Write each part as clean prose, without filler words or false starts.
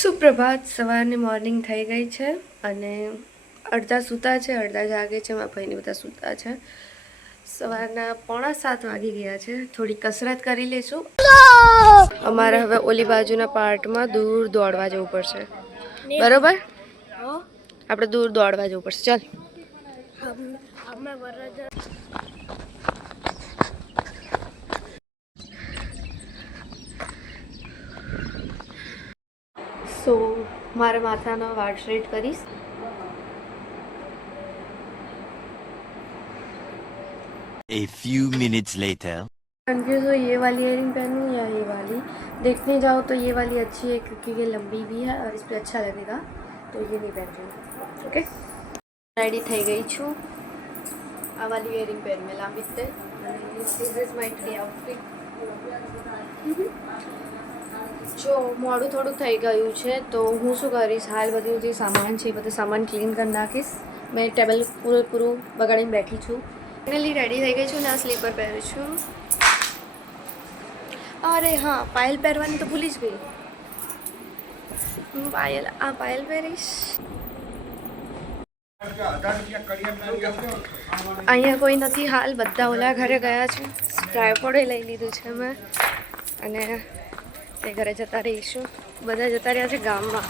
સુપ્રભાત. સવારની મોર્નિંગ થઈ ગઈ છે અને અડધા સૂતા છે, અડધા જાગે છે. મારા ભાઈને બધા સૂતા છે. સવારના 6:45 વાગી ગયા છે. થોડી કસરત કરી લેશું. અમારે હવે ઓલી બાજુના પાર્ટમાં દૂર દોડવા જવું પડશે. બરોબર, આપણે દૂર દોડવા જવું પડશે. ચાલ. સો मारे माथा ना वाળ स्ट्रेट करीश. A few minutes later. Confuse हो ये वाली इयरिंग पहनूं या ये वाली. देखने जाओ तो ये वाली अच्छी है क्योंकि ये लंबी भी है और इस पर अच्छा लगेगा, तो ये नहीं पहन रही. ओके, रेडी થઈ ગઈ છું. આ વાલી ઇયરિંગ પહેર મેં લાંબી તે અને this is my today outfit. જો મોડું થોડું થઈ ગયું છે તો હું શું કરીશ, હાલ બધું જે સામાન છે એ બધું સામાન ક્લીન કરી નાખીશ. મેં ટેબલ પૂરું બગાડીને બેઠી છું. ફાઇનલી રેડી થઈ ગઈ છું ને આ સ્લીપર પહેરું છું. અરે હા, પાયલ પહેરવાની તો ભૂલી જ ગઈ. હું પાયલ પહેરીશ. અહીંયા કોઈ નથી હાલ, બધા ઓલા ઘરે ગયા છે. ટ્રાયપોડે લઈ લીધું છે મેં અને તે ઘરે જતા રહીશું. બધા જતા રહ્યા છે ગામમાં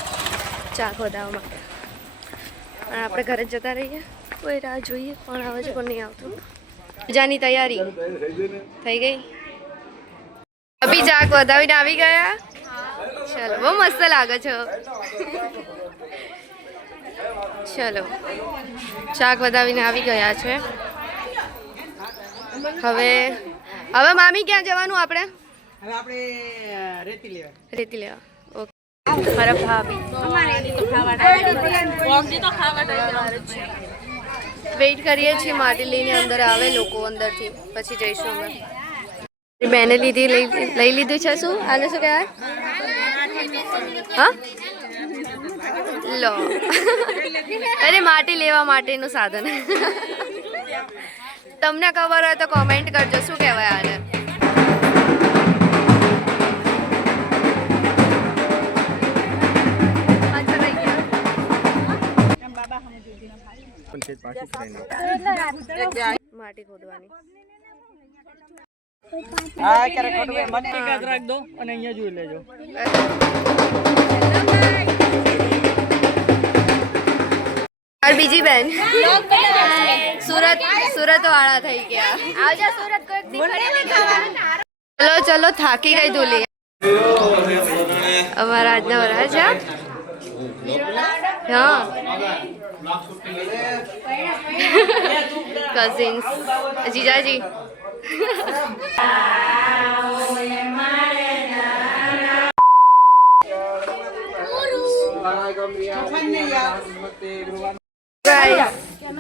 ચા ખોદાવવા માટે, અને આપણે ઘરે જતા રહીએ. કોઈ રાહ જોઈએ, કોણ આવે છે કોણ નહીં આવતું. પૂજાની તૈયારી થઈ ગઈ. અભી ચા ખોદાવીને આવી ગયા. ચલો, બહુ મસ્ત લાગે છો. ચલો, ચા ખોદાવીને આવી ગયા છે. હવે મામી ક્યાં જવાનું આપણે? હવે આપણે રેતી લેવા. ઓકે. મારા ભાભી વેઇટ કરીએ છીએ. માટી લઈને અંદર આવે લોકો, અંદરથી પછી જઈશું અમે. બેને લઈ લીધું છે. શું આને શું કહેવાય? હા, લો. અરે માટી લેવા માટેનું સાધન. તમને ખબર હોય તો કોમેન્ટ કરજો શું કહેવાય આને. માટી ખોદવાની. હા, ક્યારે ખોટું મને એકાદ રાખ દો અને અહીંયા જોઈ લેજો. और બીજી બેન સુરત વાળા થઈ ગયા. આવજા સુરત કોઈ ચલો ચલો, થાકી ગઈ ધૂલી. અમારા આજના વરાજ હા કઝિન્સ જીજાજી.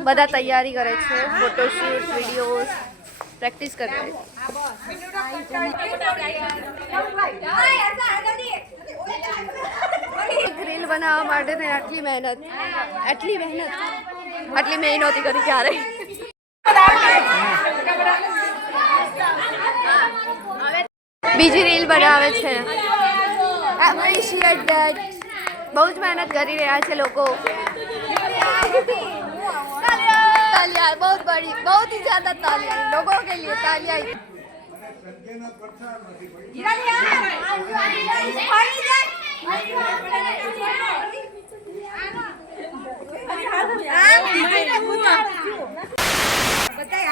બધા તૈયારી કરે છે, ફોટોશૂટ વિડીયોઝ પ્રેક્ટિસ કરે છે. રીલ બનાવવા માટે ને આટલી મહેનત કરી ક્યારે. બીજી રીલ બનાવે છે. Appreciate that. બહુ જ મહેનત કરી રહ્યા છે લોકો. तालियां बहुत बड़ी, बहुत ही ज्यादा तालियां लोगों के लिए. तालियां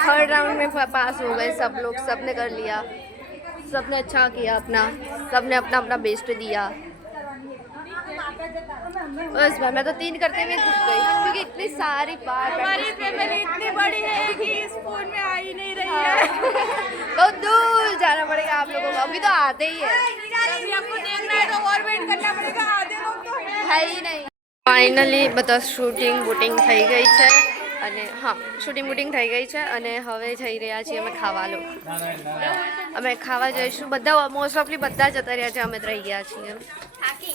थर्ड राउंड में पास हो गए सब लोग. सबने कर लिया, सबने अच्छा किया अपना, सबने अपना बेस्ट दिया. बस मैं तो 3 करते हुए थक गई क्योंकि इतनी सारी बार हमारी फैमिली इतनी बड़ी है कि स्कूल में आ ही नहीं रही है. बहुत दूर जाना पड़ेगा आप लोगों को. अभी तो आते ही है, अभी आपको देखना है तो और वेट करना पड़ेगा. आधे लोग तो है ही नहीं. फाइनली બધા શૂટિંગ બૂટિંગ થઈ ગઈ છે અને હા, શૂટિંગ બૂટિંગ થઈ ગઈ છે અને હવે જઈ રહ્યા છીએ અમે ખાવા. અમે ખાવા જઈશું. બધા મોસ્ટ ઓફલી બધા જતા રહ્યા છે, અમે જ રહી ગયા છીએ.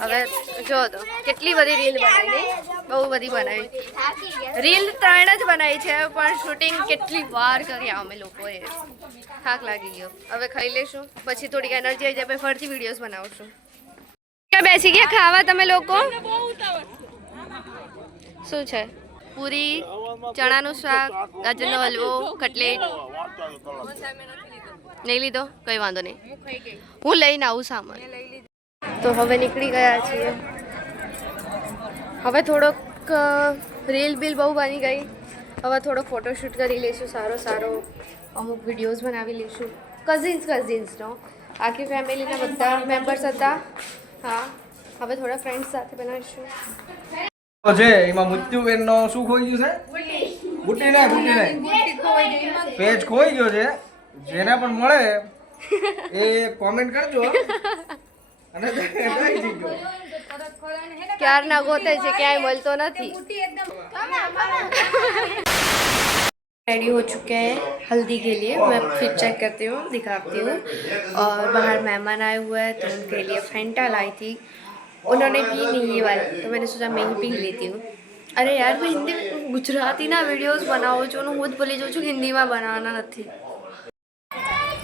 હવે જો તો કેટલી બધી રીલ બનાવી, બહુ બધી બનાવી. રીલ 3 જ બનાવી છે પણ શૂટિંગ કેટલી વાર કરી અમે લોકોએ. થાક લાગી ગયો. હવે ખાઈ લેશું, પછી થોડીક એનર્જી આવી જાય, પછી ફરીથી વિડીયોઝ બનાવશું. ક્યાં બેસી ગયા ખાવા તમે લોકો? શું છે? પૂરી, ચણાનું શાક, ગાજરનો હલવો, કટલેટ. નહીં લીધો? કઈ વાંધો નહીં, હું લઈને આવું સામાન. તો હવે નીકળી ગયા છીએ. હવે થોડોક રીલ બિલ બહુ બની ગઈ. હવે થોડો ફોટોશૂટ કરી લઈશું સારો. અમુક વિડીયોઝ બનાવી લઈશું. કઝિન્સનો આખી ફેમિલીના બધા મેમ્બર્સ હતા. હા, હવે થોડા ફ્રેન્ડ્સ સાથે બનાવીશું. છે એમાં મૃત્યુબેનનો શું ખોઈ ગયું છે? બુટ્ટી નહીં પેજ ખોઈ ગયો છે. જેને પણ મળે એ કોમેન્ટ કરજો. અને ક્યારના ગોતે છે, ક્યાંય મળતો નથી. रेडी हो चुके हैं हल्दी के लिए. मैं फिर चेक करती हूँ, दिखाती हूँ. और बाहर मेहमान आए हुए हैं तो उनके लिए फेंटा लाई थी. उन्होंने पी नहीं ये वाला, तो मैंने सोचा मैं ही पी लेती हूँ. अरे यार, मैं हिंदी गुजराती ना वीडियोज़ बनाવું છું, હું જ ભૂલી જાઉં છું હિન્દીમાં બનાવવાના નથી.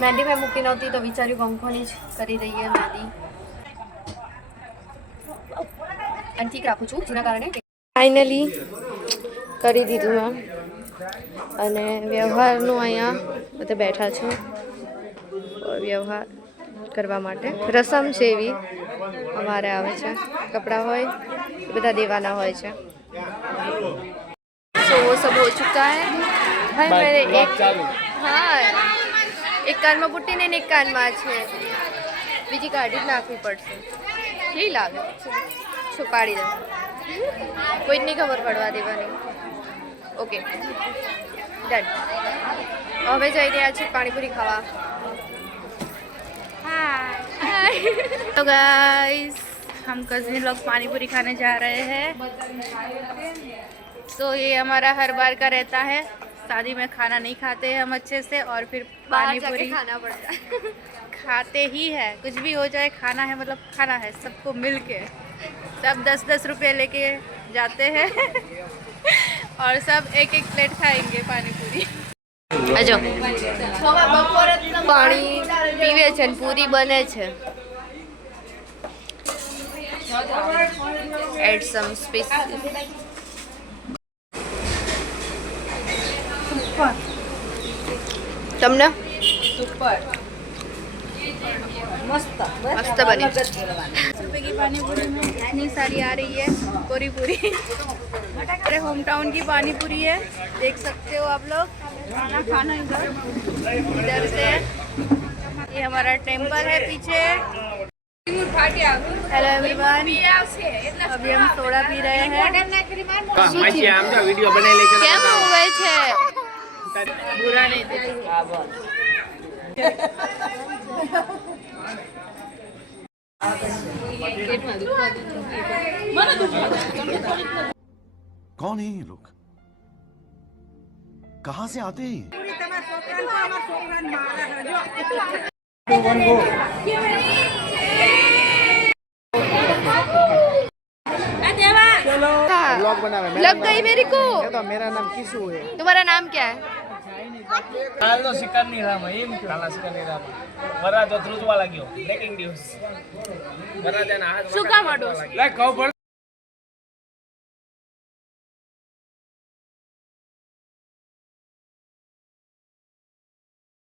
મહેંદી મેં મૂકી નહોતી તો વિચાર્યું કંકોની જ કરી દઈએ મહેંદી. અને ઠીક રાખું છું જેના કારણે. ફાઇનલી કરી દીધું મેં. અને વ્યવહારનું અહીંયા બધા બેઠા છે વ્યવહાર કરવા માટે. રસમ છે એવી અમારે આવે છે. કપડાં હોય એ બધા દેવાના હોય છે. तो वो सब हो चुका है भाई. मेरे एक हाँ एक કાનમાં બુટ્ટી ને એક કાનમાં છે. બીજી કાઢી જ નાખવી પડશે. કેવી લાગે? છુપાડી દે, કોઈ જ નહીં ખબર પડવા દેવાની. Okay done. હવે જઈ રહ્યા છીએ પાણીપુરી ખાવા. हाय तो गाइस, हम कज़िन लोग पानीपुरी खाने जा रहे हैं. तो ये हमारा हर बार का रहता है. शादी में खाना नहीं खाते हैं हम अच्छे से और फिर पानीपुरी खाना पड़ता है. खाते ही है, कुछ भी हो जाए खाना है, मतलब खाना है सबको मिल के. सब 10-10 रुपये लेके जाते हैं और सब एक प्लेट खाएंगे पानीपुरी. अजो पानी पीवे છે ને પૂરી બને છે. Add some spices. તમને मस्त बनी. 10 रुपए की पानी पूरी में इतनी सारी आ रही है पूरी पूरी. हमारे होम टाउन की पानी पूरी है, देख सकते हो आप लोग. खाना इधर से. ये हमारा टेम्पल है पीछे. हेलो एवरीवन, अभी हम सोडा पी रहे हैं. કેમ હોવે છે? बुरा नहीं थे. कौन है ये लोग? कहाँ से आते हैं? लग गई मेरे को. तो मेरा नाम किसू है. तुम्हारा नाम क्या है? કાલનો શિકાર નહીં રામા એમ કાલા શિકાર નહીં રામા વરાજો ધ્રુજવા લાગ્યો બ્રેકિંગ ન્યૂઝ વરાજાના હાથ શું કામ અડો? લાઈક ખબર